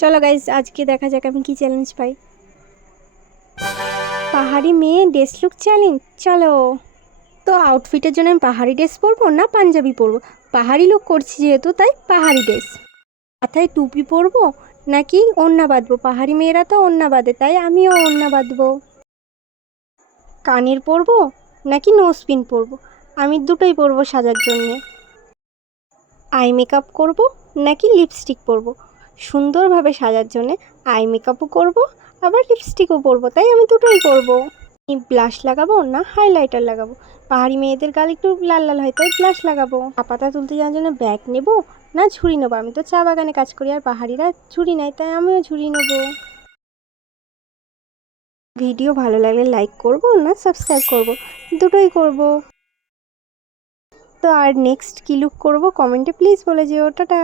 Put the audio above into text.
চলো গাইজ, আজকে দেখা যাক আমি কি চ্যালেঞ্জ পাই। পাহাড়ি মেয়ে ড্রেস লুক চ্যালেঞ্জ, চলো। তো আউটফিটের জন্য আমি পাহাড়ি ড্রেস পরবো না পাঞ্জাবি পরবো? পাহাড়ি লুক করছি যেহেতু, তাই পাহাড়ি ড্রেস। মাথায় টুপি পরবো নাকি ওড়না বাঁধবো? পাহাড়ি মেয়েরা তো ওড়না বাঁধে, তাই আমিও ওড়না বাঁধবো। কানের পরবো নাকি নোজপিন পরবো? আমি দুটোই পরবো সাজার জন্যে। আই মেকআপ করবো নাকি লিপস্টিক পরবো? সুন্দরভাবে সাজার জন্যে আই মেকআপও করবো, আবার লিপস্টিকও পরবো, তাই আমি দুটোই করবো। ব্লাশ লাগাবো না হাইলাইটার লাগাবো? পাহাড়ি মেয়েদের গাল একটু লাল লাল হয়, তাই ব্লাশ লাগাবো। চা পাতা তুলতে যাওয়ার জন্য ব্যাগ নেবো না ঝুড়ি নেবো? আমি তো চা বাগানে কাজ করি, আর পাহাড়িরা ঝুড়ি নেয়, তাই আমিও ঝুড়ি নেবো। ভিডিও ভালো লাগলে লাইক করবো না সাবস্ক্রাইব করবো? দুটোই করবো। তো আর নেক্সট কী লুক করবো কমেন্টে প্লিজ বলে যেও। টাটা।